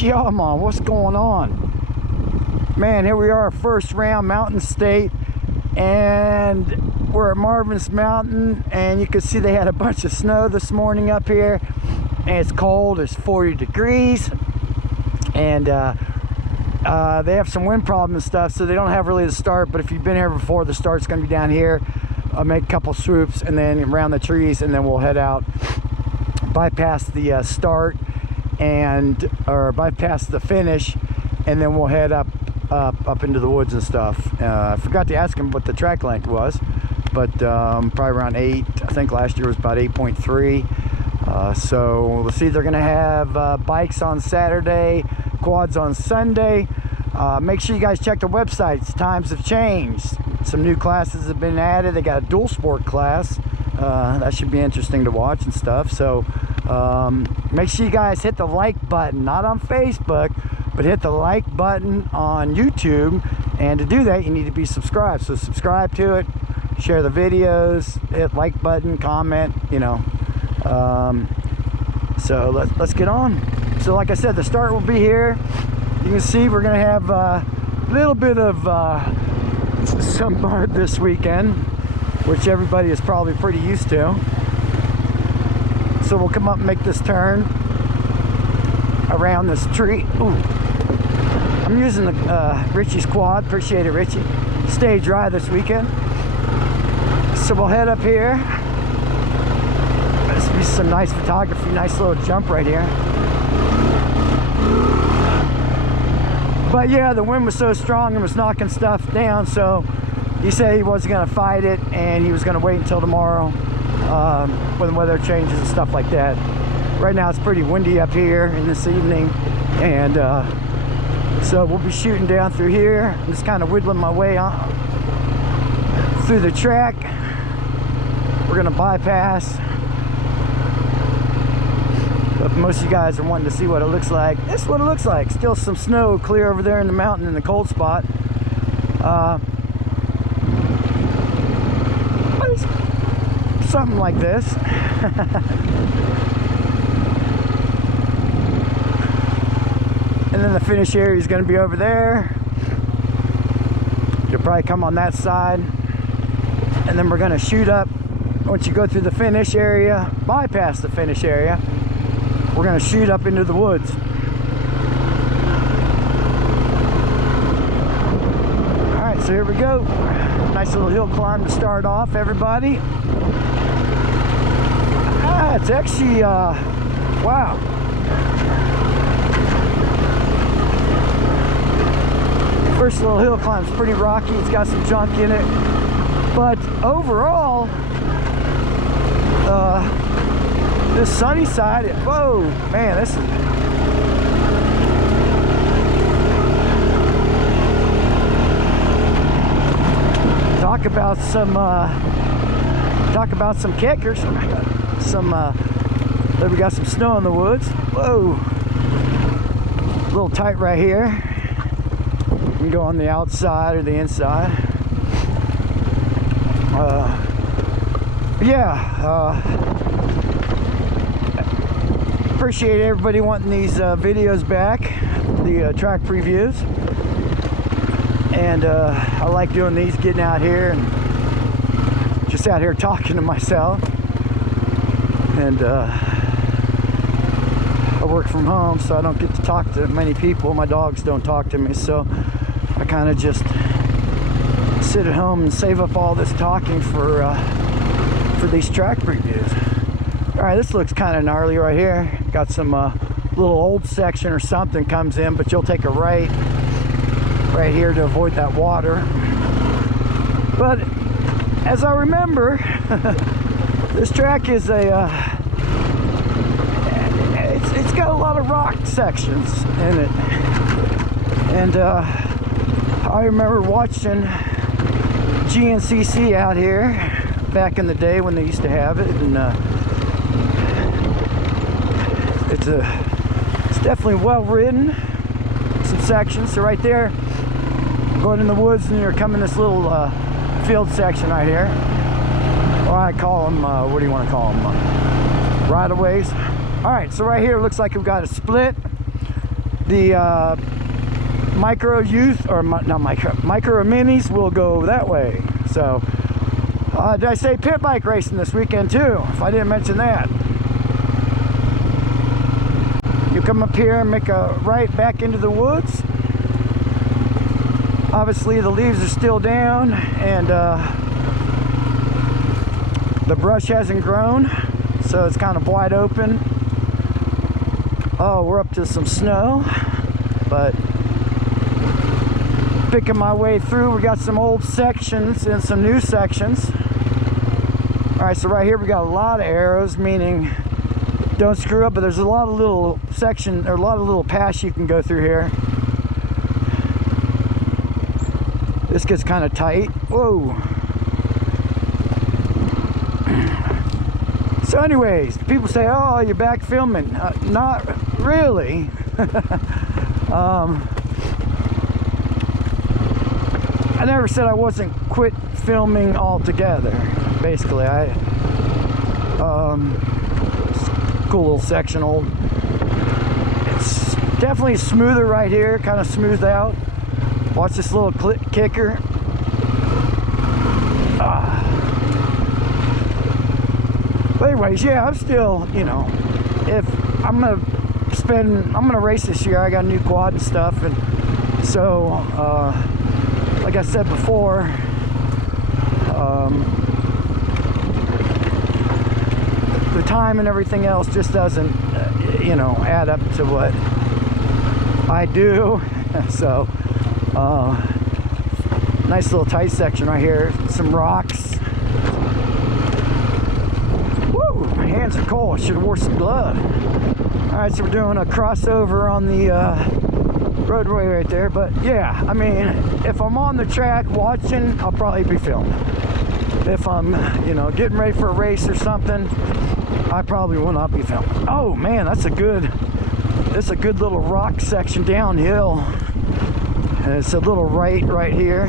Shama, what's going on? Man, here we are, first round Mountain State, and we're at Marvin'S Mountain, and you can see they had a bunch of snow this morning up here, and it's cold, it's 40 degrees, and they have some wind problems and stuff, so they don't have really the start. But if you've been here before, the start's going to be down here. I'll make a couple swoops and then around the trees, and then we'll head out, bypass the start, or bypass the finish, and then we'll head up into the woods and stuff. I forgot to ask him what the track length was, but probably around 8. I think last year was about 8.3. So we'll see. They're going to have bikes on Saturday, quads on Sunday. Make sure you guys check the websites. Times have changed. Some new classes have been added. They got a dual sport class. That should be interesting to watch and stuff. So make sure you guys hit the like button, not on Facebook, but hit the like button on YouTube. And to do that, you need to be subscribed. So subscribe to it, share the videos, hit like button, comment, you know. So let's get on. So like I said, the start will be here. You can see we're gonna have a little bit of some mud this weekend, which everybody is probably pretty used to. So we'll come up and make this turn around this tree. Ooh. I'm using the Richie's quad. Appreciate it, Richie. Stay dry this weekend. So we'll head up here. This will be some nice photography. Nice little jump right here. But yeah, the wind was so strong and was knocking stuff down, so he said he wasn't going to fight it, and he was going to wait until tomorrow when the weather changes and stuff like that. Right now it's pretty windy up here in this evening, and so we'll be shooting down through here. I'm just kind of whittling my way on through the track. We're going to bypass. But most of you guys are wanting to see what it looks like. This is what it looks like. Still some snow clear over there in the mountain in the cold spot. Something like this. And then the finish area is going to be over there. You'll probably come on that side. And then we're going to shoot up. Once you go through the finish area, bypass the finish area, we're going to shoot up into the woods. Alright, so here we go. Nice little hill climb to start off, everybody. It's actually, wow. First little hill climb is pretty rocky. It's got some junk in it. But overall, this sunny side, whoa, man, this is... Talk about some kickers. There we got some snow in the woods. Whoa. A little tight right here. We can go on the outside or the inside. Appreciate everybody wanting these videos back, the track previews. And I like doing these, getting out here and just out here talking to myself. And I work from home, so I don't get to talk to many people. My dogs don't talk to me, so I kind of just sit at home and save up all this talking for these track previews. All right, this looks kind of gnarly right here. Got some little old section or something comes in, but you'll take a right here to avoid that water. But as I remember, this track is it's got a lot of rock sections in it, and I remember watching GNCC out here back in the day when they used to have it, and it's definitely well ridden, some sections. So right there, going in the woods, and you're coming this little field section right here, or I call them what do you want to call them, right-of-ways. All right, so right here looks like we've got a split. The micro youth, or not micro minis will go that way. So did I say pit bike racing this weekend too, if I didn't mention that? You come up here and make a right back into the woods. Obviously the leaves are still down and the brush hasn't grown, so it's kind of wide open. Oh, we're up to some snow, but picking my way through. We got some old sections and some new sections. All right, so right here we got a lot of arrows, meaning don't screw up, but there's a lot of little section, or a lot of little paths you can go through here. This gets kind of tight. Whoa. So anyways, people say, oh, you're back filming. Not really. I never said I wasn't quit filming altogether. Basically, cool little section, old. It's definitely smoother right here, kind of smoothed out. Watch this little kicker. But anyways, yeah, I'm still, you know, if I'm gonna race this year. I got a new quad and stuff, and so like I said before, the time and everything else just doesn't, you know, add up to what I do. So nice little tight section right here, some rocks. Woo, my hands are cold. I should have wore some gloves. All right, so we're doing a crossover on the roadway right there. But yeah, I mean, if I'm on the track watching, I'll probably be filming. If I'm, you know, getting ready for a race or something, I probably will not be filming. Oh man, that's a good little rock section downhill. And it's a little right here.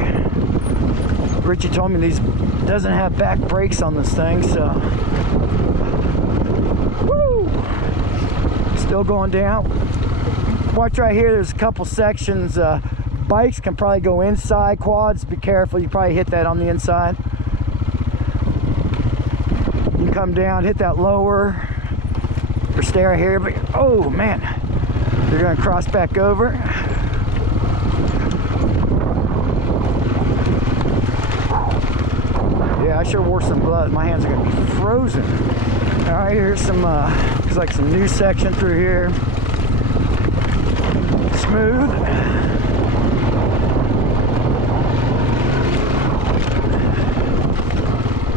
Richie told me these doesn't have back brakes on this thing, so woo! Still going down. Watch right here, there's a couple sections. Bikes can probably go inside, quads, be careful, you probably hit that on the inside. You come down, hit that lower, or stay right here, but oh man, you're gonna cross back over. Yeah, I sure wore some gloves. My hands are gonna be frozen. All right, here's some, there's like some new section through here. Smooth.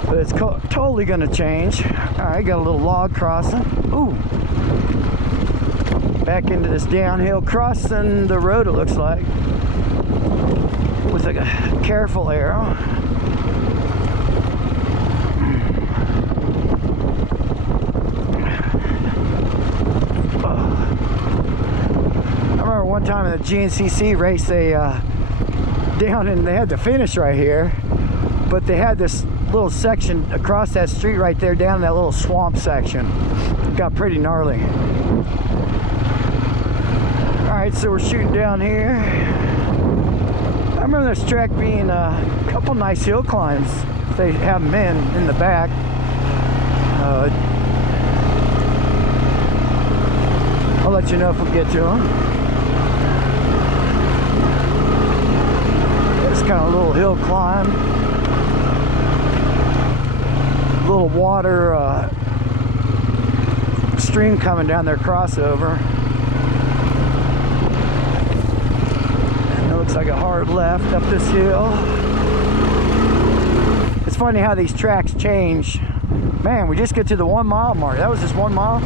But it's totally gonna change. All right, got a little log crossing. Ooh. Back into this downhill, crossing the road, it looks like, with a careful arrow. One time in the GNCC race, they they had the finish right here, but they had this little section across that street right there, down in that little swamp section. It got pretty gnarly. All right, so we're shooting down here. I remember this track being a couple nice hill climbs. They have them in the back. I'll let you know if we get to them. Kind of a little hill climb, little water stream coming down their crossover, and it looks like a hard left up this hill. It's funny how these tracks change. Man, we just get to the 1 mile mark. That was just 1 mile.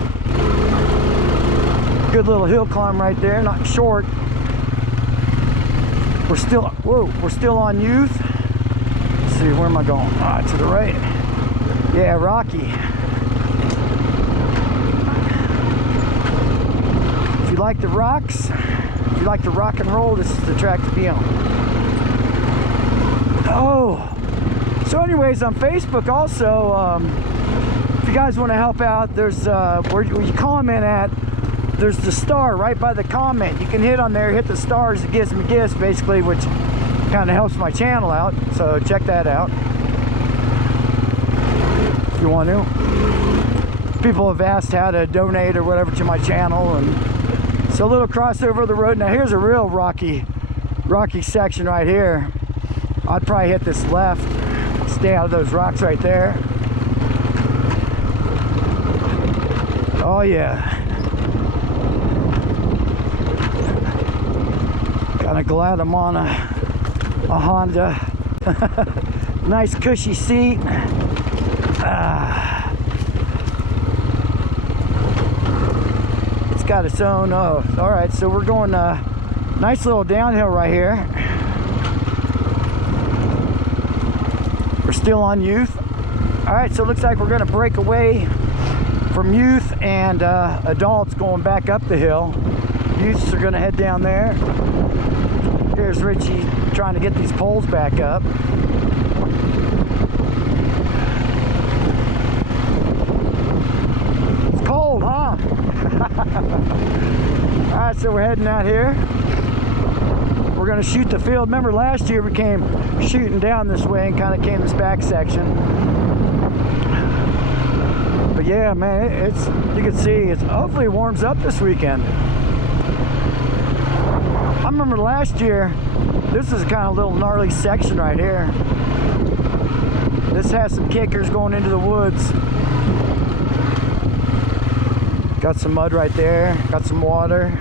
Good little hill climb right there, not short. We're still on youth. Let's see, where am I going? Ah, to the right. Yeah, rocky. If you like the rocks, if you like to rock and roll, this is the track to be on. Oh, so anyways, on Facebook also, if you guys want to help out, there's where you comment at there's the star right by the comment. You can hit on there, hit the stars, it gives me gifts basically, which kind of helps my channel out. So check that out if you want to. People have asked how to donate or whatever to my channel, and so a little crossover of the road. Now here's a real rocky section right here. I'd probably hit this left, stay out of those rocks right there. Oh yeah. Kinda glad I'm on a Honda. Nice cushy seat. It's got its own, all right, so we're going nice little downhill right here. We're still on Youth. All right, so it looks like we're gonna break away from Youth and adults going back up the hill. Youths are gonna head down there. Here's Richie trying to get these poles back up. It's cold, huh? All right, so we're heading out here. We're gonna shoot the field. Remember last year we came shooting down this way and kind of came this back section. But yeah, man, it's, you can see it's hopefully it warms up this weekend. I remember last year, this is kind of a little gnarly section right here. This has some kickers going into the woods. Got some mud right there, got some water.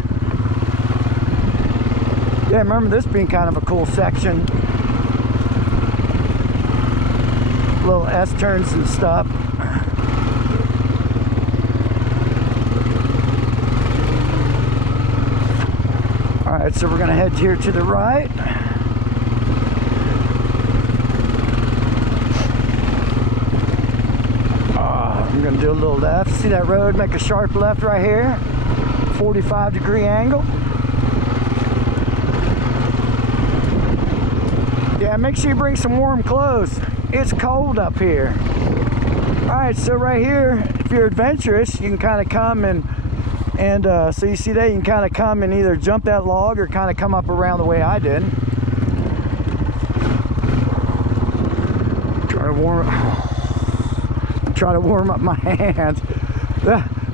Yeah, I remember this being kind of a cool section. Little S-turns and stuff. Alright, so we're going to head here to the right. I'm going to do a little left. See that road? Make a sharp left right here. 45-degree angle. Yeah, make sure you bring some warm clothes. It's cold up here. Alright, so right here, if you're adventurous, you can kind of come and so you see that you can kind of come and either jump that log or kind of come up around the way I did. Try to warm up my hands.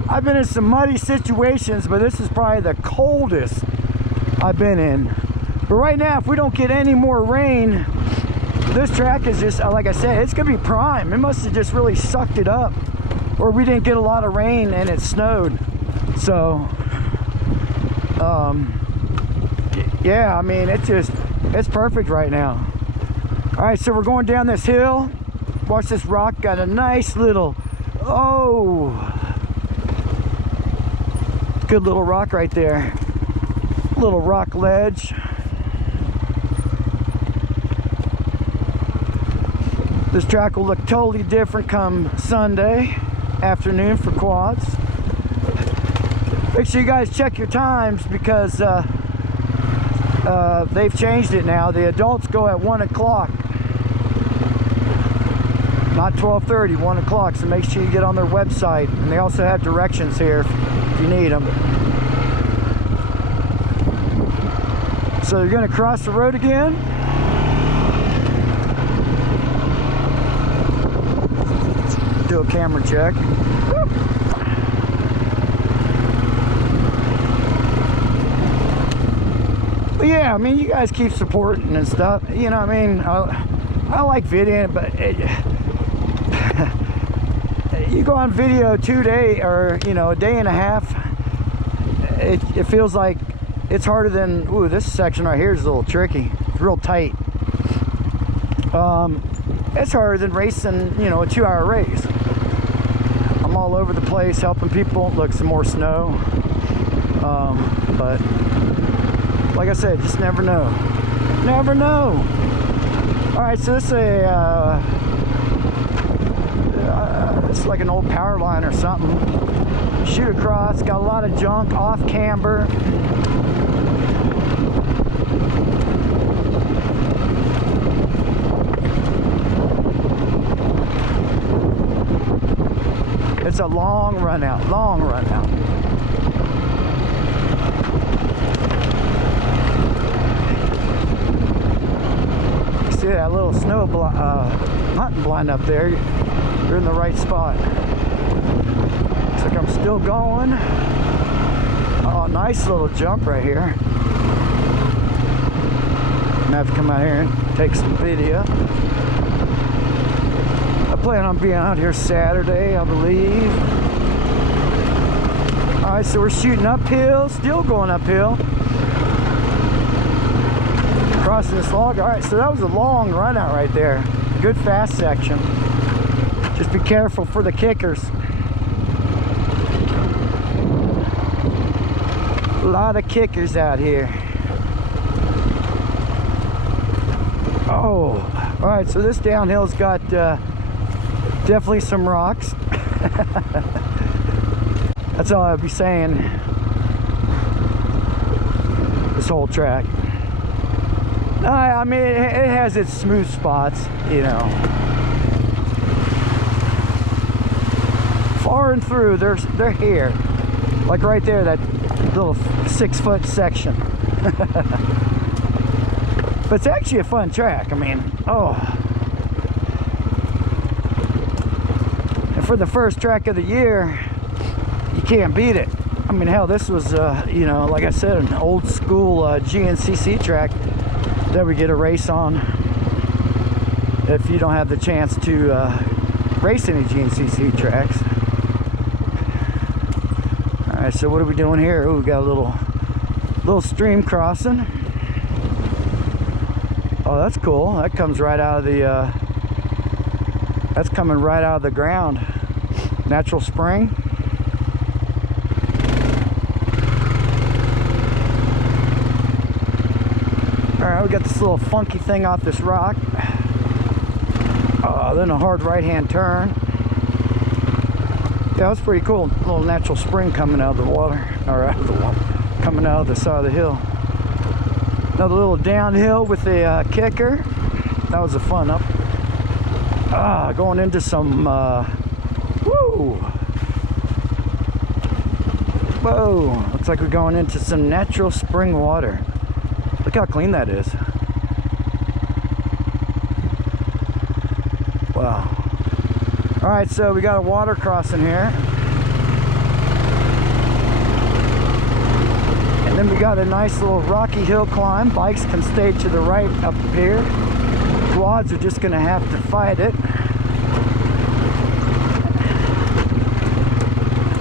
I've been in some muddy situations, but this is probably the coldest I've been in. But right now, if we don't get any more rain, this track is just, like I said, it's gonna be prime. It must have just really sucked it up, or we didn't get a lot of rain and it snowed. So yeah, I mean, it's perfect right now. All right, so we're going down this hill. Watch this rock, got a nice little, good little rock right there. Little rock ledge. This track will look totally different come Sunday afternoon for quads. Make sure you guys check your times because they've changed it now. The adults go at 1 o'clock, not 12:30, 1 o'clock. So make sure you get on their website, and they also have directions here if you need them. So you're going to cross the road again. Do a camera check. But yeah, I mean, you guys keep supporting and stuff. You know what I mean? I like video, but you go on video 2 days or, you know, a day and a half, it feels like it's harder than, ooh, this section right here is a little tricky. It's real tight. It's harder than racing, you know, a 2-hour race. I'm all over the place helping people. Look, some more snow. But like I said, just never know. Never know. All right, so this is it's like an old power line or something. Shoot across, got a lot of junk, off camber. It's a long run out, long run out. that little hunting blind up there, you're in the right spot. Looks like I'm still going. Oh, nice little jump right here. I'm gonna have to come out here and take some video. I plan on being out here Saturday, I believe. Alright, so we're shooting uphill, still going uphill. Crossing this log. Alright, so that was a long run out right there. Good fast section. Just be careful for the kickers. A lot of kickers out here. Oh, alright, so this downhill's got definitely some rocks. That's all I'll be saying. This whole track. I mean, it has its smooth spots, you know. Far and through, they're here. Like right there, that little 6-foot section. But it's actually a fun track. I mean, oh. And for the first track of the year, you can't beat it. I mean, hell, this was, you know, like I said, an old school GNCC track that we get a race on if you don't have the chance to race any GNCC tracks. Alright, so what are we doing here? Oh, we got a little stream crossing. Oh, that's cool. That comes right out of the that's coming right out of the ground. Natural spring. Alright, we got this little funky thing off this rock. Then a hard right-hand turn. Yeah, that's pretty cool. A little natural spring coming out of the water, or out of the water, coming out of the side of the hill. Another little downhill with a kicker. That was a fun up. Going into some, whoa. Looks like we're going into some natural spring water. Look how clean that is. Wow. Alright, so we got a water crossing here. And then we got a nice little rocky hill climb. Bikes can stay to the right up here. Quads are just going to have to fight it.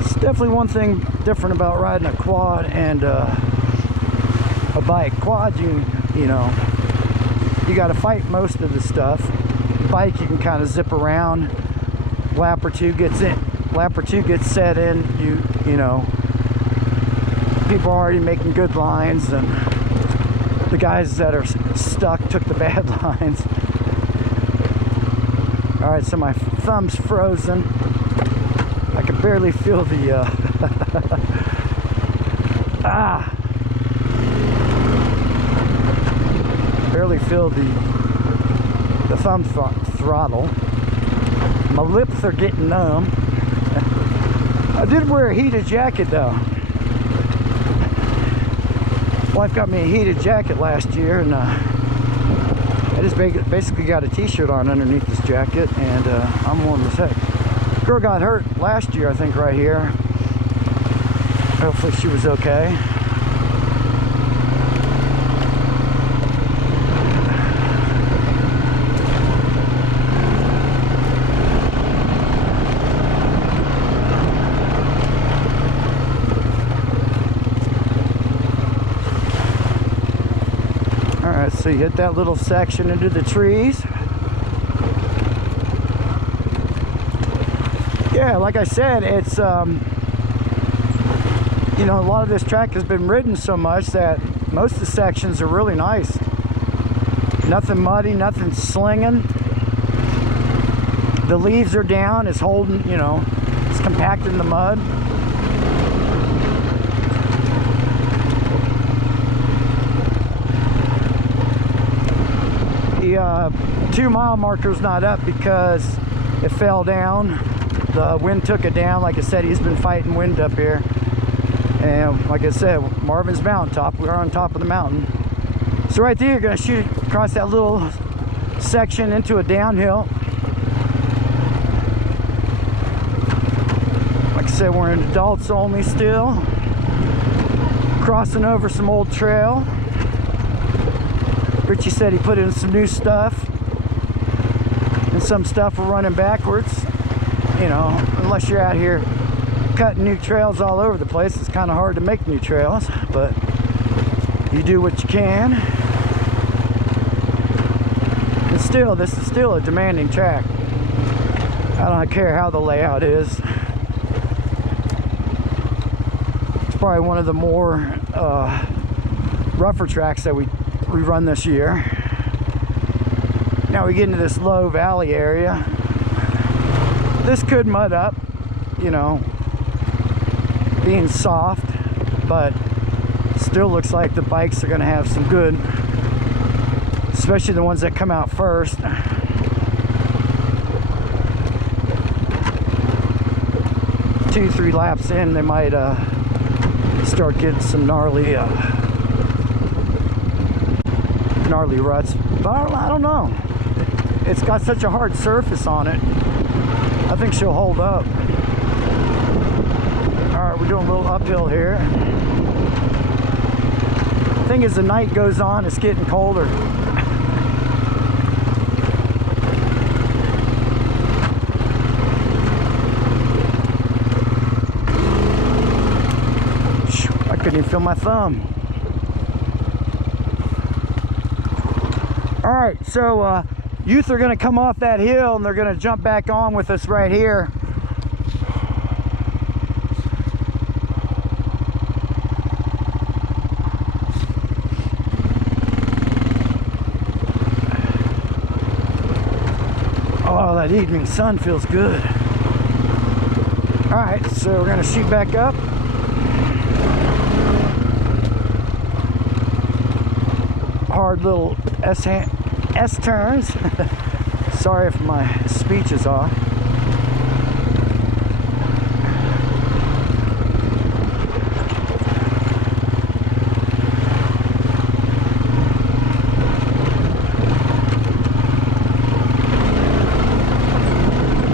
It's definitely one thing different about riding a quad and a bike. Quad, you know, you got to fight most of the stuff. Bike, you can kind of zip around. Lap or two gets set in. You know, people are already making good lines, and the guys that are stuck took the bad lines. All right, so my thumb's frozen. I can barely feel the barely feel the thumb throttle. My lips are getting numb. I did wear a heated jacket though. Wife got me a heated jacket last year, and I just basically got a t-shirt on underneath this jacket, and I'm warm as heck. Girl got hurt last year, I think, right here. Hopefully she was okay. So you hit that little section into the trees. Yeah, like I said, it's you know, a lot of this track has been ridden so much that most of the sections are really nice. Nothing muddy, nothing slinging. The leaves are down, it's holding, you know, it's compacting the mud. The 2 mile marker's not up because it fell down. The wind took it down. Like I said, he's been fighting wind up here. And like I said, Marvin's mountaintop, we're on top of the mountain. So right there, you're gonna shoot across that little section into a downhill. Like I said, we're in adults only still. Crossing over some old trail. Richie said he put in some new stuff. And some stuff we're running backwards. You know, unless you're out here cutting new trails all over the place, it's kind of hard to make new trails, but you do what you can. And still, this is still a demanding track. I don't care how the layout is. It's probably one of the more rougher tracks that we run this year. Now we get into this low valley area. This could mud up, you know, being soft, but still looks like the bikes are going to have some good, especially the ones that come out first. 2-3 laps in, they might start getting some gnarly ruts, but I don't know. It's got such a hard surface on it. I think she'll hold up. Alright, we're doing a little uphill here. The thing is, the night goes on, it's getting colder. I couldn't even feel my thumb. Alright, so youth are going to come off that hill and they're going to jump back on with us right here. Oh, that evening sun feels good. Alright, so we're going to shoot back up. Hard little S-turns. Sorry if my speech is off.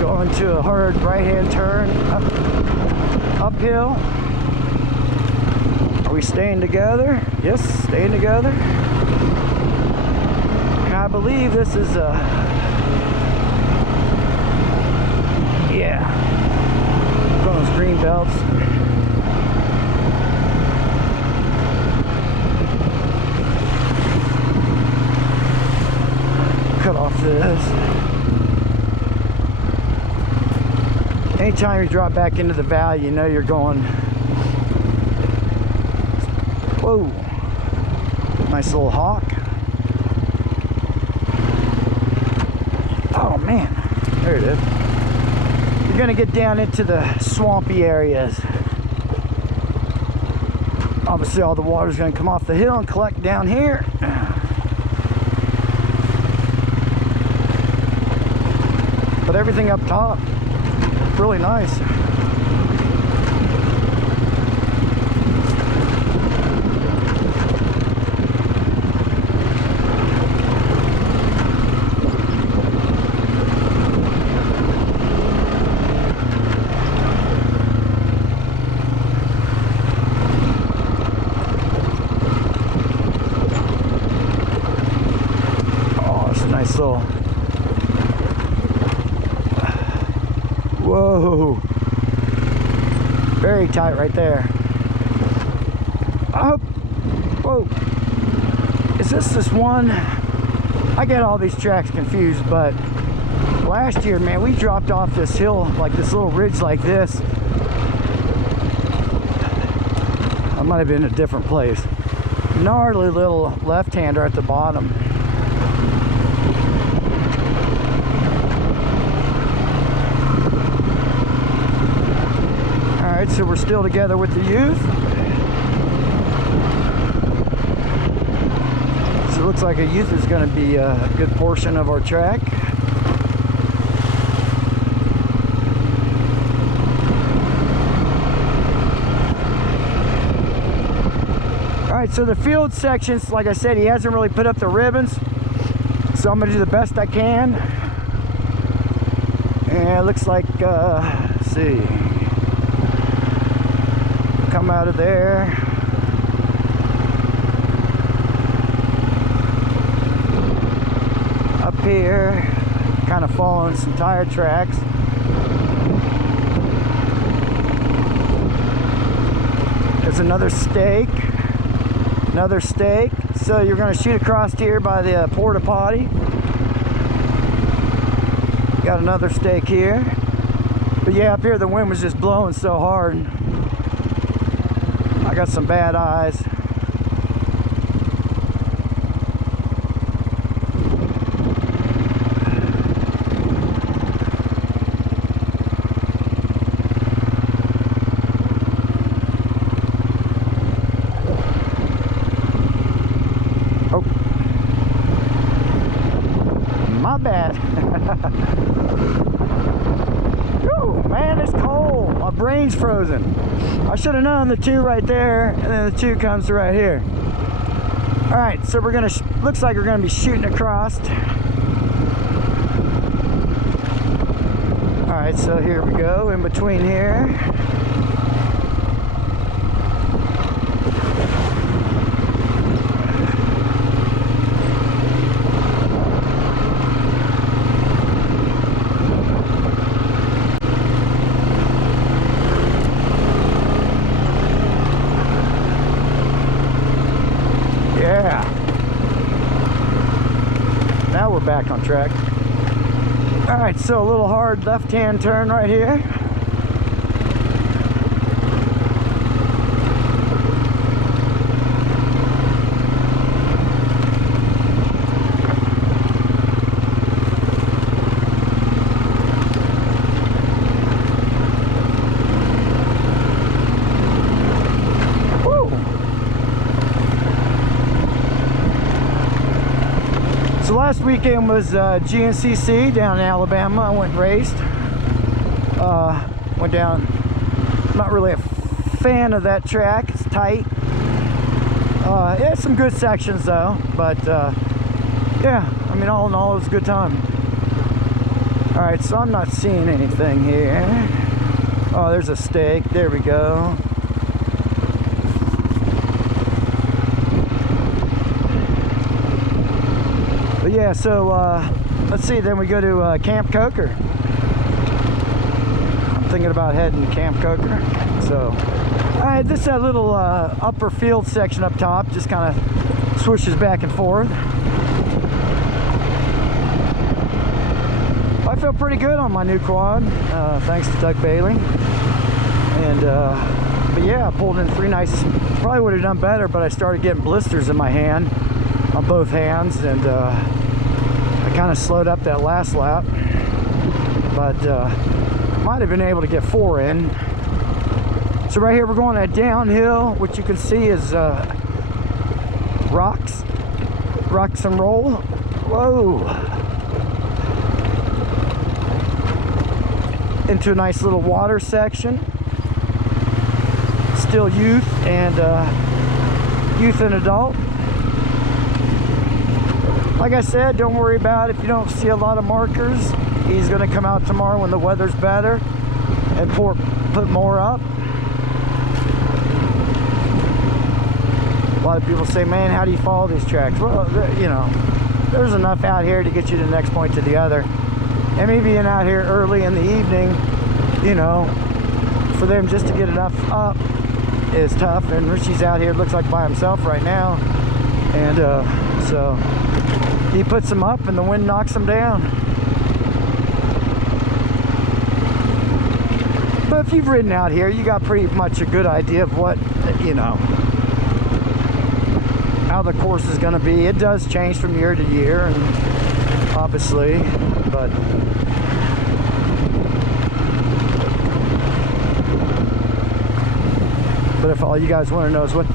Going to a hard right-hand turn uphill. Are we staying together? Yes, staying together. And I believe this is yeah, one of those green belts. Cut off this. Anytime you drop back into the valley, you know you're going. Whoa, nice little hawk. Oh man, there it is. You're gonna get down into the swampy areas. Obviously all the water's gonna come off the hill and collect down here. But everything up top, really nice. So, whoa, very tight right there. I hope, whoa, is this one? I get all these tracks confused, but last year, man, we dropped off this hill, like this little ridge like this. I might have been in a different place. Gnarly little left-hander at the bottom. Alright, so we're still together with the youth. So it looks like a youth is going to be a good portion of our track. Alright, so the field sections, like I said, he hasn't really put up the ribbons. So I'm gonna do the best I can. And it looks like, let's see, come out of there. Up here, kind of following some tire tracks. There's another stake. Another stake. So you're going to shoot across here by the porta potty. Got another stake here. But yeah, up here the wind was just blowing so hard. I got some bad eyes. Bad. Whew, man, it's cold. My brain's frozen. I should have known the two right there, and then the two comes to right here. All right, so we're gonna. Looks like we're gonna be shooting across. All right, so here we go. In between here. Now we're back on track. All right, so a little hard left-hand turn right here. So last weekend was GNCC down in Alabama. I went and raced. Went down. Not really a fan of that track. It's tight. It had some good sections though. But yeah, I mean, all in all, it was a good time. All right, so I'm not seeing anything here. Oh, there's a stake. There we go. Yeah, so let's see, then we go to Camp Coker. I'm thinking about heading to Camp Coker. So, all right, this is a little upper field section up top, just kind of swooshes back and forth. I feel pretty good on my new quad, thanks to Doug Bailey. And, but yeah, I pulled in 3 nice, probably would have done better, but I started getting blisters in my hand, on both hands, and I kind of slowed up that last lap, but might have been able to get 4 in. So right here we're going at downhill, which you can see is rocks and roll. Whoa! Into a nice little water section. Still youth and adult. Like I said, don't worry about it if you don't see a lot of markers. He's going to come out tomorrow when the weather's better and put more up. A lot of people say, man, how do you follow these tracks? Well, you know, there's enough out here to get you to the next point to the other. And me being out here early in the evening, you know, for them just to get enough up is tough. And Richie's out here, looks like by himself right now. And so he puts them up and the wind knocks them down. But if you've ridden out here, you got pretty much a good idea of what, you know, how the course is going to be. It does change from year to year, and obviously, but if all you guys want to know is what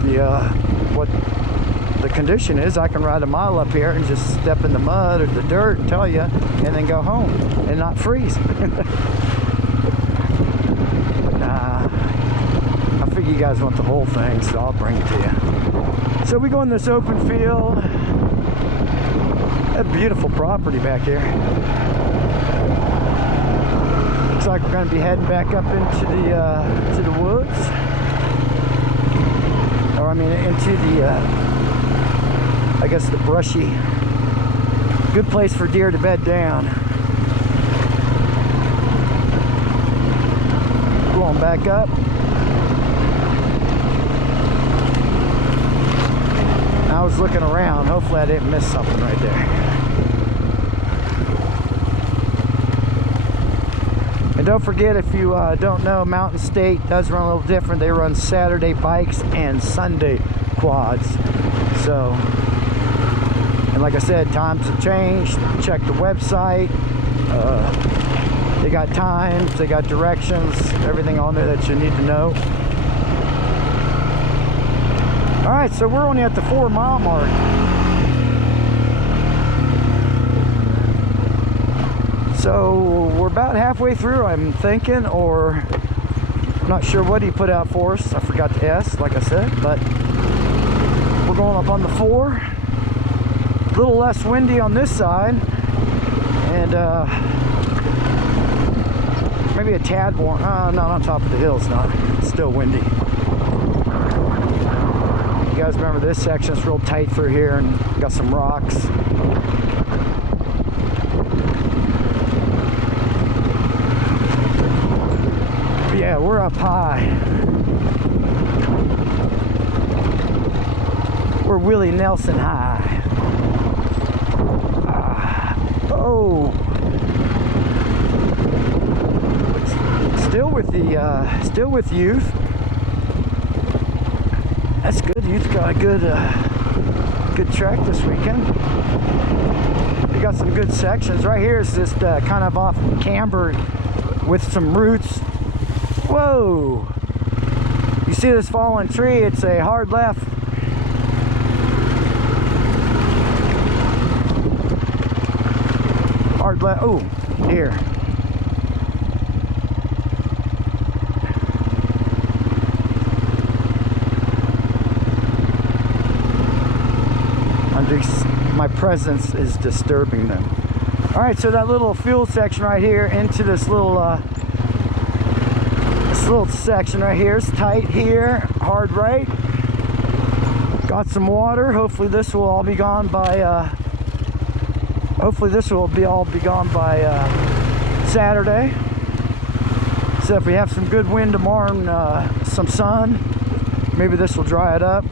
the condition is, I can ride a mile up here and just step in the mud or the dirt and tell you, and then go home and not freeze. Nah, I figure you guys want the whole thing, so I'll bring it to you. So we go in this open field. A beautiful property back here. Looks like we're going to be heading back up into the woods, or I mean into the I guess the brushy. Good place for deer to bed down. Going back up. I was looking around. Hopefully I didn't miss something right there. And don't forget, if you don't know, Mountain State does run a little different. They run Saturday bikes and Sunday quads. So, and like I said, times have changed. Check the website. They got times, they got directions, everything on there that you need to know. All right, so we're only at the 4 mile mark. So we're about halfway through, I'm thinking, or I'm not sure what he put out for us. I forgot to ask, like I said, but we're going up on the 4. A little less windy on this side, and maybe a tad more. Not on top of the hill, it's not. It's still windy. You guys remember this section? It's real tight through here and got some rocks. But yeah, we're up high. We're Willie Nelson high. Oh. Still with youth. That's good. Youth got a good track this weekend. They got some good sections. Right here is just kind of off camber with some roots. Whoa! You see this fallen tree? It's a hard left. Hard left. Oh, here. My presence is disturbing them. All right, so that little fuel section right here into this little section right here is tight here, hard right. Got some water. Hopefully this will all be gone by Saturday. So if we have some good wind tomorrow and some sun, maybe this will dry it up.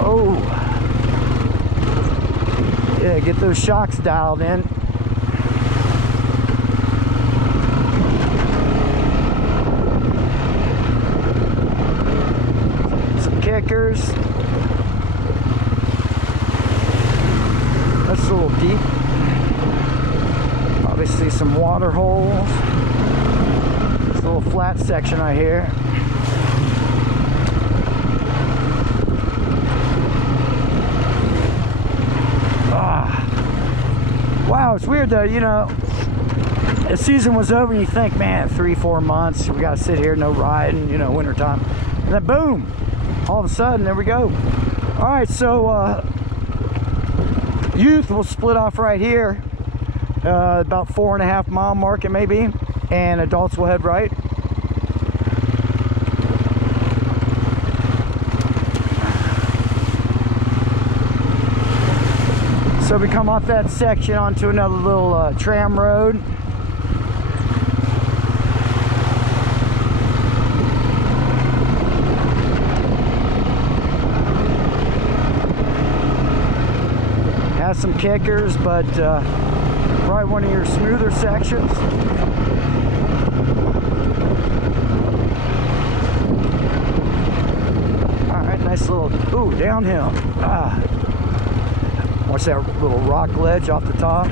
Oh, yeah, get those shocks dialed in. Some kickers. That's a little deep. Obviously some water holes. This little flat section right here. Wow, it's weird though, you know, the season was over and you think, man, 3-4 months, we gotta sit here, no riding, you know, wintertime. And then boom, all of a sudden, there we go. All right, so youth will split off right here, about 4.5 mile mark it may be, and adults will head right. So we come off that section onto another little tram road. Has some kickers, but probably one of your smoother sections. All right, nice little, ooh, downhill. Watch that little rock ledge off the top.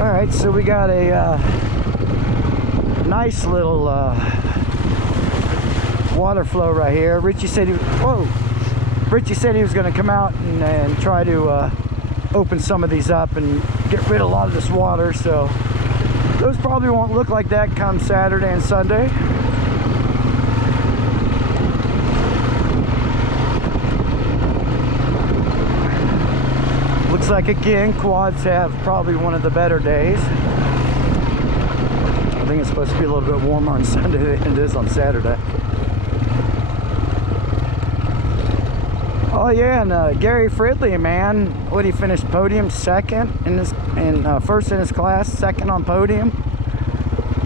All right, so we got a nice little water flow right here. Richie said he was going to come out and try to open some of these up and get rid of a lot of this water. So Those probably won't look like that come Saturday and Sunday. Looks like again quads have probably one of the better days. I think it's supposed to be a little bit warmer on Sunday than it is on Saturday. Oh yeah, and Gary Fridley, man, what, he finished podium second in his first in his class, second on podium.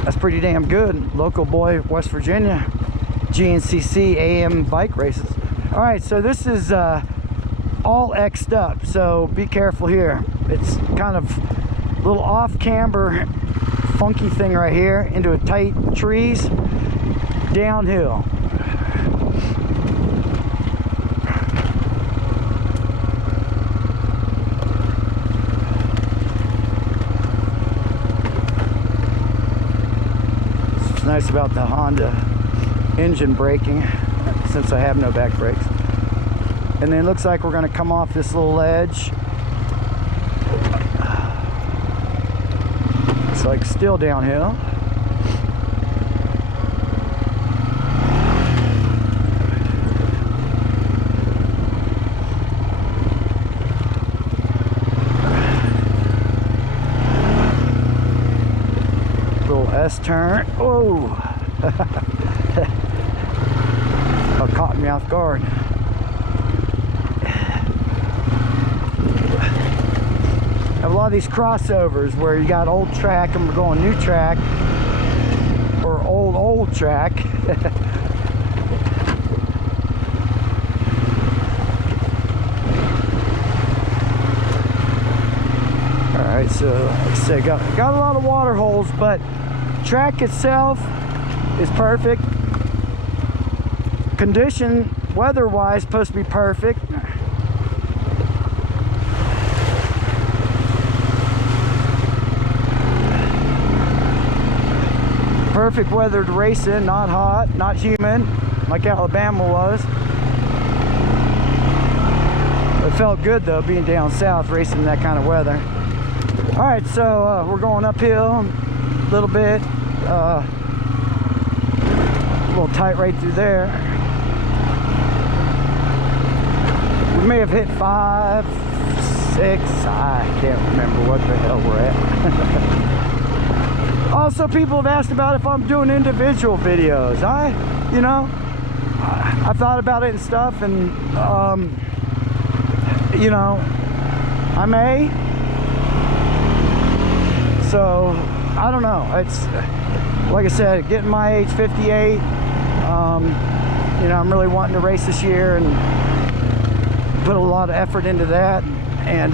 That's pretty damn good. Local boy, West Virginia, GNCC AM bike races. All right, so this is all X'd up, so be careful here. It's kind of a little off camber, funky thing right here into a tight trees, downhill. Nice about the Honda engine braking, since I have no back brakes. And then it looks like we're going to come off this little ledge. It's like still downhill. S-turn. Oh! Oh, caught me off guard. Have a lot of these crossovers where you got old track and we're going new track, or old track. Alright, so like I said, got a lot of water holes, but track itself is perfect. Condition, weather-wise, supposed to be perfect. Perfect weather to race in, not hot, not humid, like Alabama was. It felt good though, being down south, racing in that kind of weather. All right, so we're going uphill a little bit. A little tight right through there. We may have hit 5, 6, I can't remember what the hell we're at. Also, people have asked about if I'm doing individual videos. I thought about it and stuff, and you know, I may. So I don't know. It's like I said, getting my age, 58. You know, I'm really wanting to race this year and put a lot of effort into that, and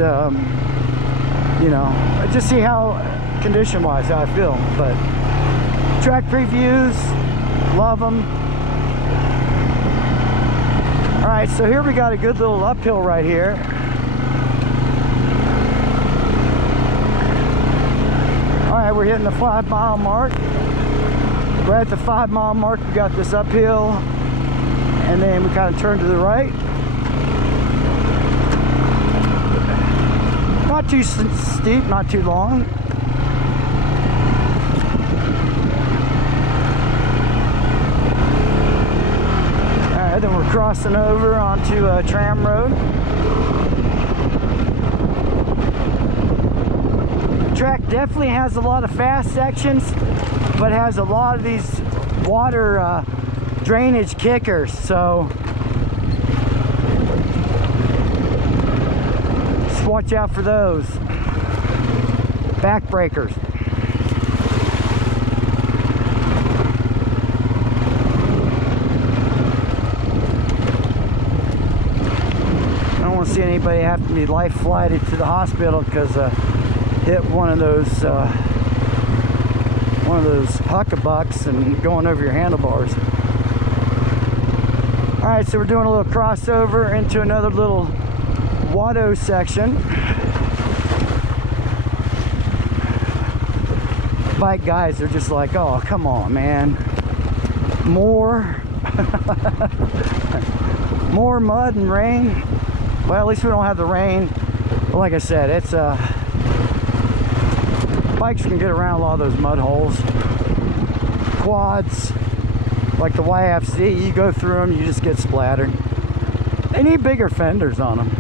you know, just see how condition-wise how I feel. But track previews, love them. All right, so here we got a good little uphill right here. All right, we're hitting the 5 mile mark. Right at the 5 mile mark, we got this uphill, and then we kind of turn to the right. Not too steep, not too long. All right, then we're crossing over onto a tram road. Track definitely has a lot of fast sections, but has a lot of these water drainage kickers, so just watch out for those back breakers. I don't want to see anybody have to be life flighted to the hospital because hit one of those huckabucks and going over your handlebars. All right, so we're doing a little crossover into another little Watto section. Bike guys are just like, oh, come on, man. More more mud and rain. Well, at least we don't have the rain. But like I said, it's bikes can get around a lot of those mud holes. Quads, like the YFC, you go through them, you just get splattered. They need bigger fenders on them.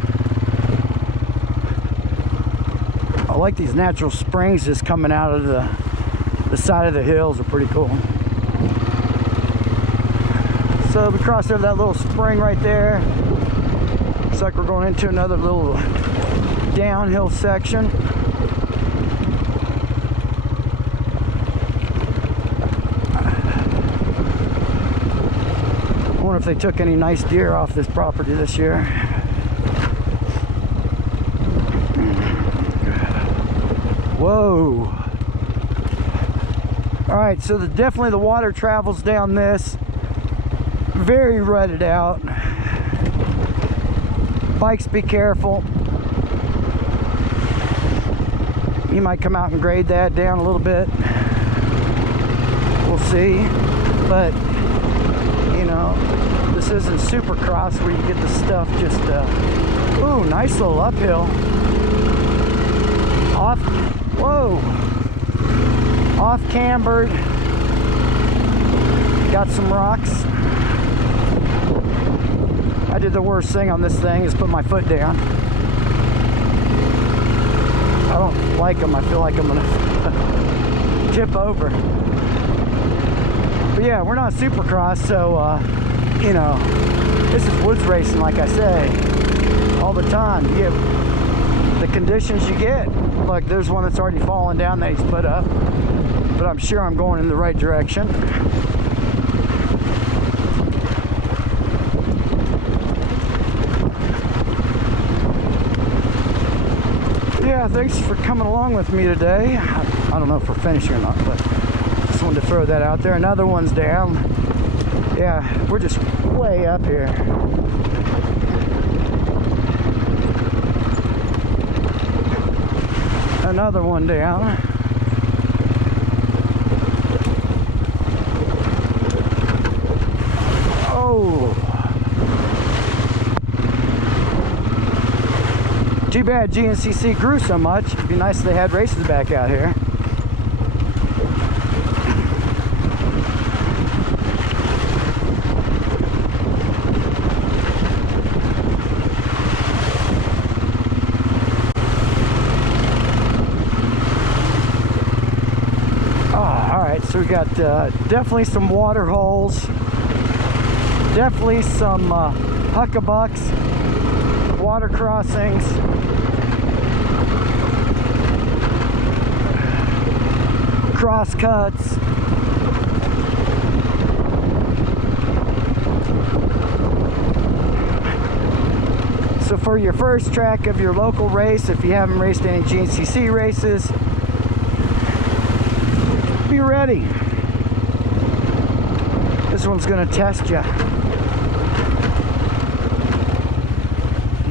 I like these natural springs just coming out of the side of the hills are pretty cool. So we crossed over that little spring right there. Looks like we're going into another little downhill section. I wonder if they took any nice deer off this property this year. Whoa. All right, so definitely the water travels down this. Very rutted out. Bikes, be careful. You might come out and grade that down a little bit. We'll see. But, you know, this isn't Supercross where you get the stuff just, ooh, nice little uphill. Off, whoa. Off cambered. Got some rocks. I did the worst thing on this thing is put my foot down. I don't like them. I feel like I'm gonna tip over. But yeah, we're not Supercross, so you know, this is woods racing, like I say, all the time. You get the conditions you get. Like there's one that's already fallen down that he's put up, but I'm sure I'm going in the right direction. Yeah, thanks for coming along with me today. I don't know if we're finishing or not, but just wanted to throw that out there. Another one's down. Yeah, we're just way up here. Another one down. Oh. Too bad GNCC grew so much. It'd be nice if they had races back out here. So we got definitely some water holes, definitely some huckabucks, water crossings, cross cuts. So for your first track of your local race, if you haven't raced any GNCC races, be ready. This one's gonna test you.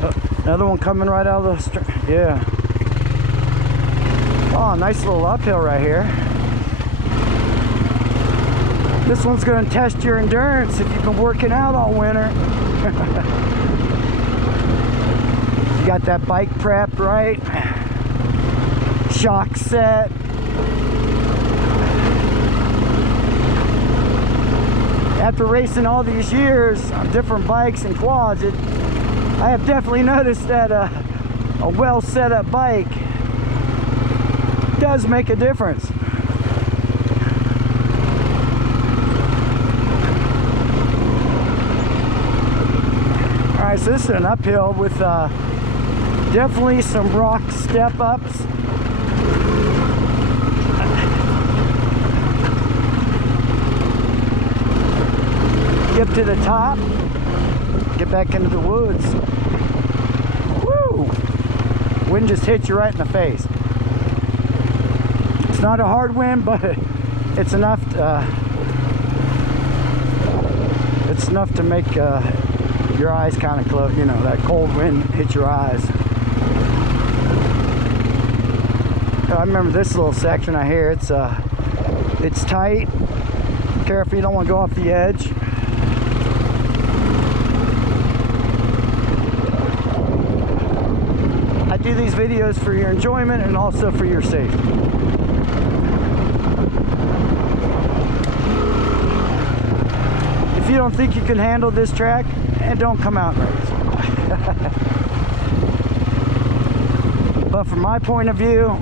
Oh, another one coming right out of the street. Yeah. Oh, nice little uphill right here. This one's gonna test your endurance if you've been working out all winter. You got that bike prepped, right? Shock set. After racing all these years on different bikes and quads, I have definitely noticed that a well set up bike does make a difference. Alright, so this is an uphill with definitely some rock step ups. Get to the top, get back into the woods. Woo! Wind just hit you right in the face. It's not a hard wind, but it's enough to make your eyes kind of close. You know, that cold wind hit your eyes. I remember this little section I hear. It's tight. Careful, you don't want to go off the edge. I do these videos for your enjoyment and also for your safety. don't think you can handle this track, and don't come out and race. But from my point of view,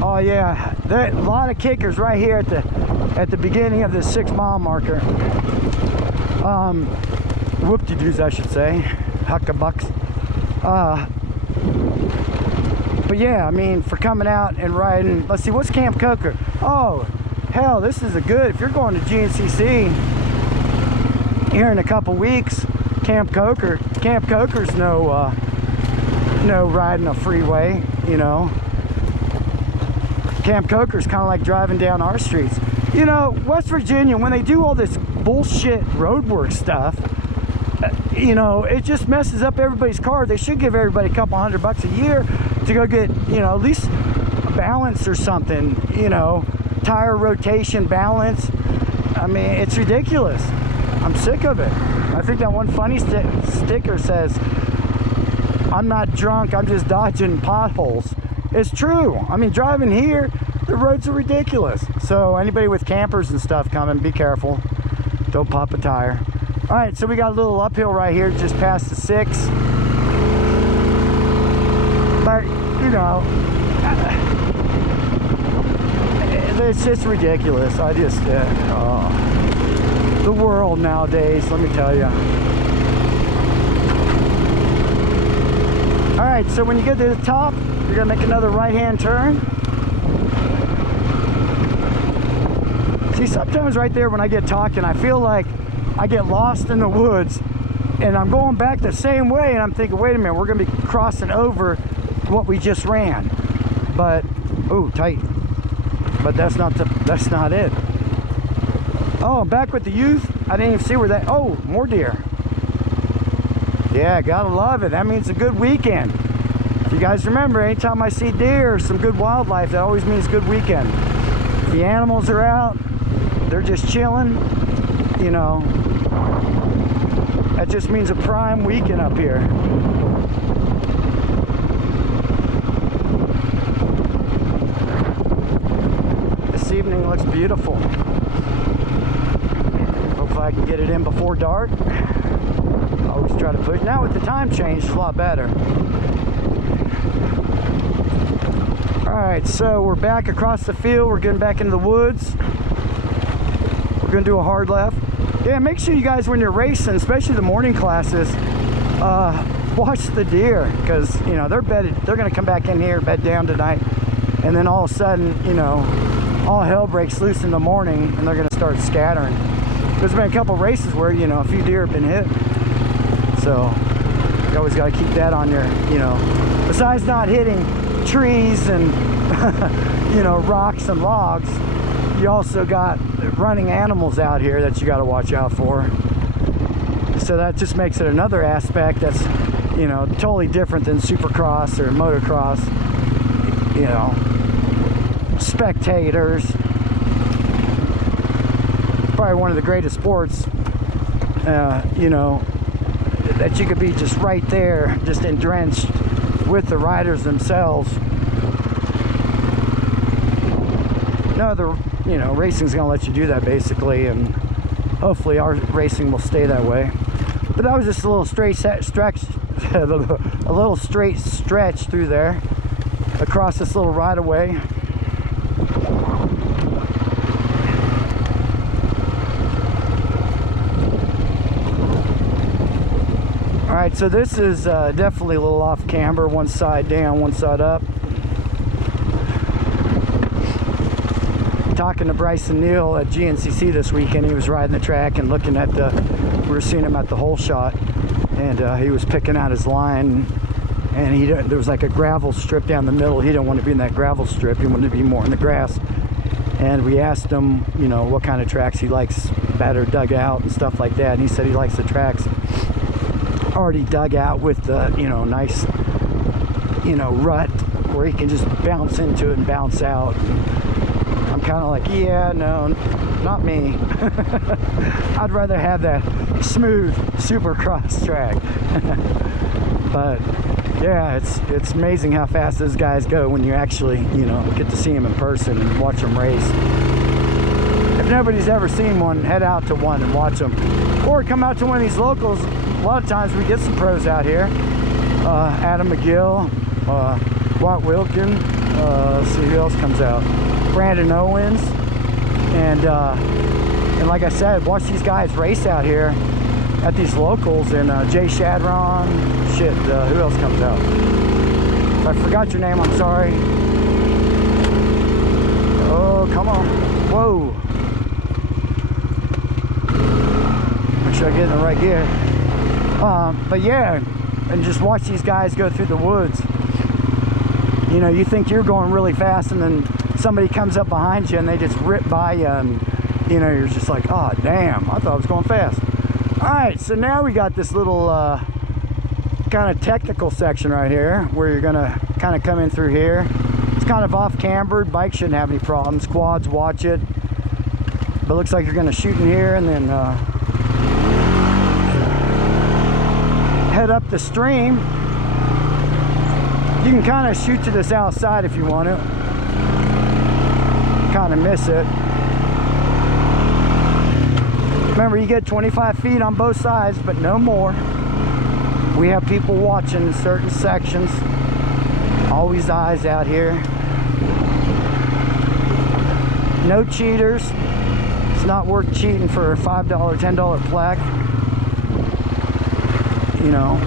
oh yeah, there a lot of kickers right here at the beginning of the 6 mile marker. Whoop-de-doos, I should say, huckabucks. But yeah, I mean, for coming out and riding, let's see, what's Camp Coker? Oh, hell, this is a good, if you're going to GNCC here in a couple weeks, Camp Coker's no riding a freeway, you know. Camp Coker's kind of like driving down our streets. You know, West Virginia, when they do all this bullshit roadwork stuff, you know, it just messes up everybody's car. They should give everybody a couple $100 a year to go get, you know, at least a balance or something, you know, tire rotation balance. I mean, it's ridiculous. I'm sick of it. I think that one funny sticker says, "I'm not drunk, I'm just dodging potholes." It's true. I mean, driving here, the roads are ridiculous. So anybody with campers and stuff coming, be careful. Don't pop a tire. All right, so we got a little uphill right here, just past the 6. But, you know, it's just ridiculous. I just, the world nowadays, let me tell you. All right, so when you get to the top, you're gonna make another right-hand turn. See, sometimes right there when I get talking, I feel like I get lost in the woods and I'm going back the same way and I'm thinking, wait a minute, we're gonna be crossing over what we just ran. But, ooh, tight. But that's not it. Oh, I'm back with the youth. I didn't even see where that, oh, more deer. Yeah, gotta love it. That means a good weekend. If you guys remember, anytime I see deer or some good wildlife, that always means good weekend. The animals are out, they're just chilling, you know. That just means a prime weekend up here. This evening looks beautiful. Hopefully I can get it in before dark. I always try to push. Now with the time change, it's a lot better. Alright, so we're back across the field. We're getting back into the woods. We're going to do a hard left. Yeah, make sure you guys, when you're racing, especially the morning classes, watch the deer. Because, you know, they're going to come back in here, bed down tonight. And then all of a sudden, you know, all hell breaks loose in the morning and they're going to start scattering. There's been a couple races where, you know, a few deer have been hit. So, you always got to keep that on your, you know, besides not hitting trees and, you know, rocks and logs, you also got running animals out here that you got to watch out for. So that just makes it another aspect that's, you know, totally different than supercross or motocross. You know, spectators. Probably one of the greatest sports, you know, that you could be just right there, just drenched with the riders themselves. No other, you know, racing's gonna let you do that basically, and hopefully our racing will stay that way. But that was just a little straight stretch, a little straight stretch through there, across this little right-of-way. Alright, so this is definitely a little off camber, one side down, one side up. Talking to Bryson Neal at GNCC this weekend, he was riding the track and looking at we were seeing him at the hole shot, and he was picking out his line, and there was like a gravel strip down the middle. He didn't want to be in that gravel strip, he wanted to be more in the grass. And we asked him, you know, what kind of tracks he likes better, dug out and stuff like that, and he said he likes the tracks already dug out with the, you know, nice, you know, rut where he can just bounce into it and bounce out. I'm kind of like, yeah, no, not me. I'd rather have that smooth supercross track. But yeah, it's amazing how fast those guys go when you actually, you know, get to see them in person and watch them race. If If nobody's ever seen one, head out to one and watch them. Or come out to one of these locals. A lot of times we get some pros out here. Adam McGill, Walt Wilkin, let's see who else comes out. Brandon Owens. And like I said, watch these guys race out here at these locals. And Jay Shadron, shit, who else comes out? If I forgot your name, I'm sorry. Oh, come on. Whoa. Make sure I get in the right gear. But yeah, and just watch these guys go through the woods. You know, you think you're going really fast, and then somebody comes up behind you and they just rip by you, and you know, you're just like, oh damn, I thought I was going fast. All right, so now we got this little kind of technical section right here where you're gonna kind of come in through here. It's kind of off cambered. Bike shouldn't have any problems. Quads, watch it. But it looks like you're gonna shoot in here and then head up the stream. You can kind of shoot to the south side if you want to. Kind of miss it. Remember, you get 25 feet on both sides, but no more. We have people watching in certain sections. Always eyes out here. No cheaters. It's not worth cheating for a $5, $10 plaque. You know.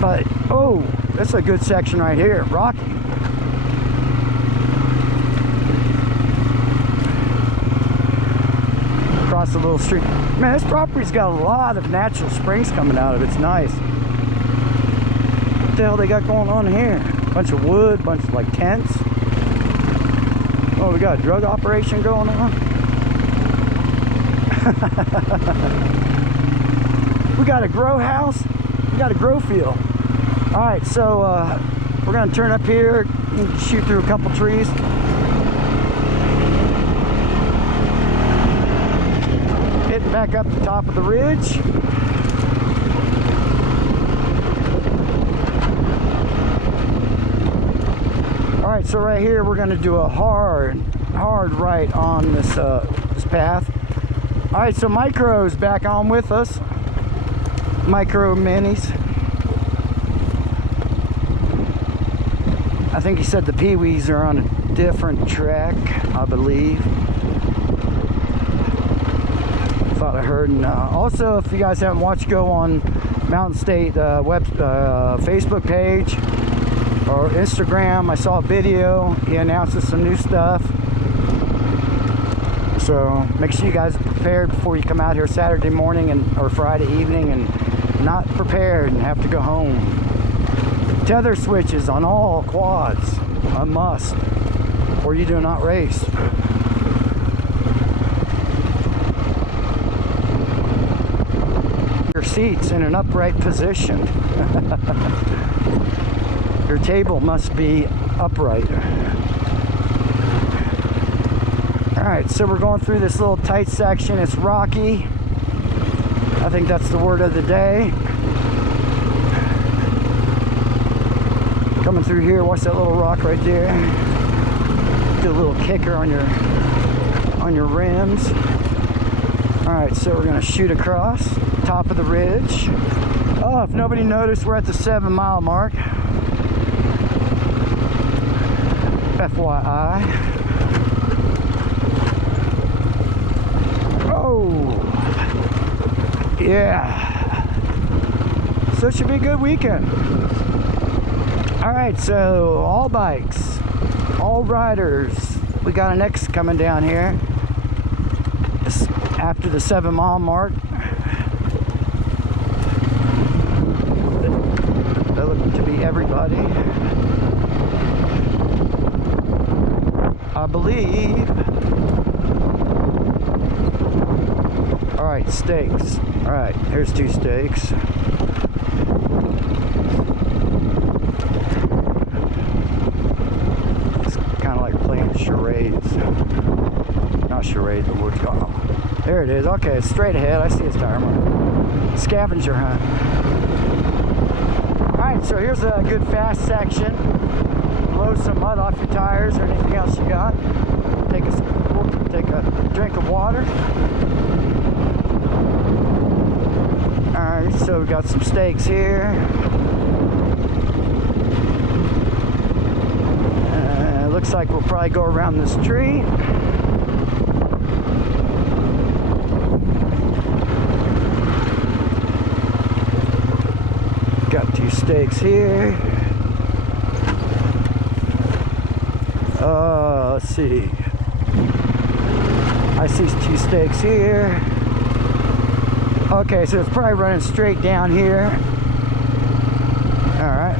But, oh, that's a good section right here. Rocky. Across the little street. Man, this property's got a lot of natural springs coming out of it. It's nice. What the hell they got going on here? Bunch of wood, bunch of like tents. Oh, we got a drug operation going on. We got a grow house. We got a grow field. All right, so we're gonna turn up here and shoot through a couple trees. Hitting back up the top of the ridge. All right, so right here we're gonna do a hard right on this this path. All right, so Micro's back on with us. Micro Minis. I think he said the Pee-wees are on a different track, I believe. Thought I heard. And also, if you guys haven't watched, go on Mountain State Facebook page or Instagram. I saw a video. He announces some new stuff. So make sure you guys are prepared before you come out here Saturday morning or Friday evening and not prepared and have to go home. Tether switches on all quads, a must, or you do not race. Your seats in an upright position. Your table must be upright. Alright, so we're going through this little tight section. It's rocky. I think that's the word of the day. Coming through here, watch that little rock right there. Do a little kicker on your rims. Alright, so we're gonna shoot across top of the ridge. Oh, if nobody noticed, we're at the 7 mile mark. FYI. Yeah, so it should be a good weekend. All right, so all bikes, all riders, we got an X coming down here after the 7 mile mark. That look to be everybody, I believe. All right, stakes. All right, here's 2 stakes. It's kind of like playing charades. Not charades, but what's going on? There it is. Okay, it's straight ahead. I see its tire mark. Scavenger hunt. All right, so here's a good fast section. Blow some mud off your tires or anything else you got. Take a water. Alright, so we got some steaks here. Looks like we'll probably go around this tree. Got 2 steaks here. Let's see. I see 2 steaks here. Okay, so it's probably running straight down here. All right.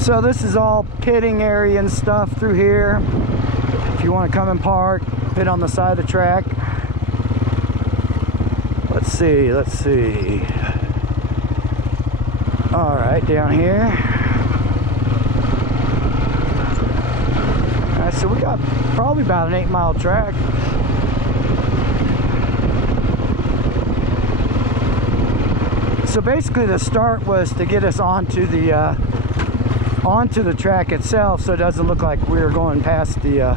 So this is all pitting area and stuff through here. If you want to come and park, pit on the side of the track. Let's see. All right, down here. All right, so we got probably about an 8-mile track. So basically the start was to get us onto the track itself, so it doesn't look like we're going past the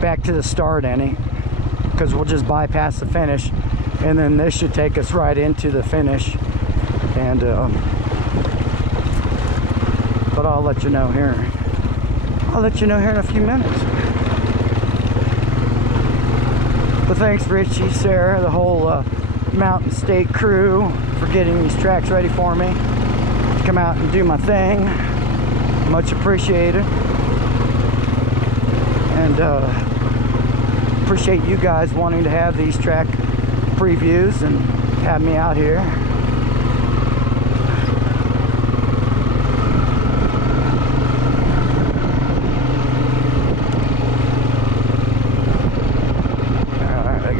back to the start any, because we'll just bypass the finish, and then this should take us right into the finish. And but I'll let you know here. I'll let you know here in a few minutes. But thanks Richie, Sarah, the whole Mountain State crew for getting these tracks ready for me to come out and do my thing. Much appreciated. And appreciate you guys wanting to have these track previews and have me out here.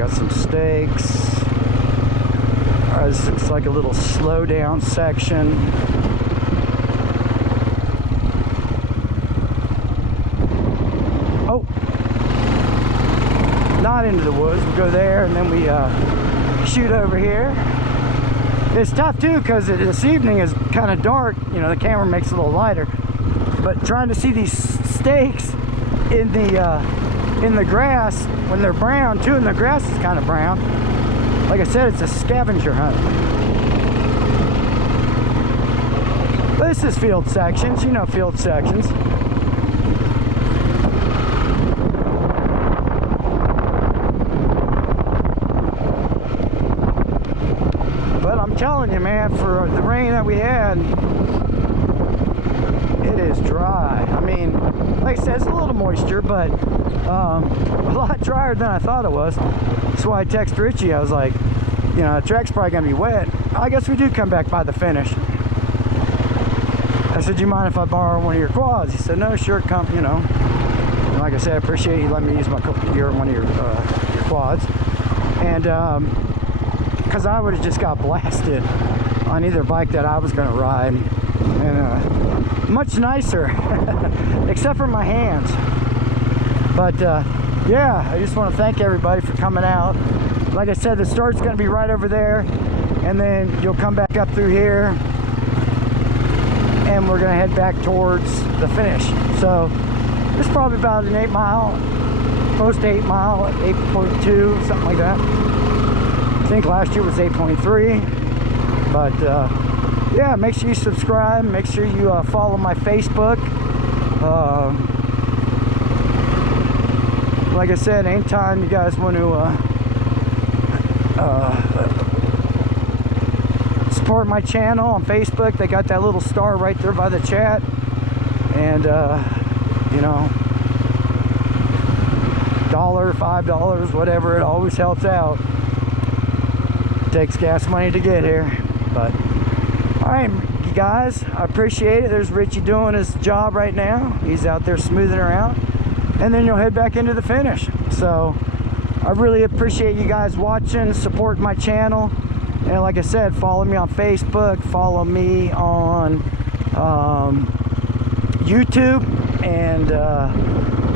Some steaks. Alright, this looks like a little slow down section. Oh, not into the woods. We go there and then we shoot over here. It's tough too because this evening is kind of dark. You know, the camera makes it a little lighter, but trying to see these steaks in the grass when they're brown too, and the grass is kind of brown. Like I said, it's a scavenger hunt. But this is field sections, you know, field sections. But I'm telling you, man, for the rain that we had, it is dry. I mean, like I said, it's a little moisture, but a lot drier than I thought it was. That's why I texted Richie. I was like, you know, the track's probably gonna be wet. I guess we do come back by the finish. I said, do you mind if I borrow one of your quads? He said, no, sure, come, you know. And like I said, I appreciate you letting me use one of your quads. And because I would have just got blasted on either bike that I was gonna ride. And much nicer, except for my hands. But yeah, I just want to thank everybody for coming out. Like I said, the start's going to be right over there, and then you'll come back up through here, and we're going to head back towards the finish. So it's probably about an 8-mile, close to 8 mile, 8.2, something like that. I think last year was 8.3. But yeah, make sure you subscribe. Make sure you follow my Facebook. Like I said, anytime you guys want to support my channel on Facebook, they got that little star right there by the chat. And you know, $1, $5, whatever, it always helps out. It takes gas money to get here. But all right, you guys, I appreciate it. There's Richie doing his job right now. He's out there smoothing her out, and then you'll head back into the finish. So I really appreciate you guys watching, supporting my channel. And like I said, follow me on Facebook, follow me on YouTube, and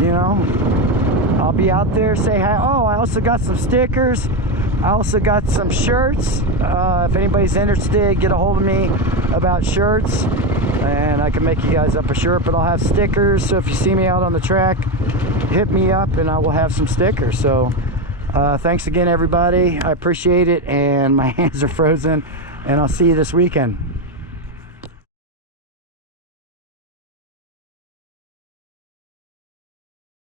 you know, I'll be out there. Say hi. Oh, I also got some stickers. I also got some shirts. If anybody's interested, get a hold of me about shirts. and I can make you guys up a shirt, but I'll have stickers. So if you see me out on the track, hit me up and I will have some stickers. So thanks again, everybody. I appreciate it, and my hands are frozen, and I'll see you this weekend.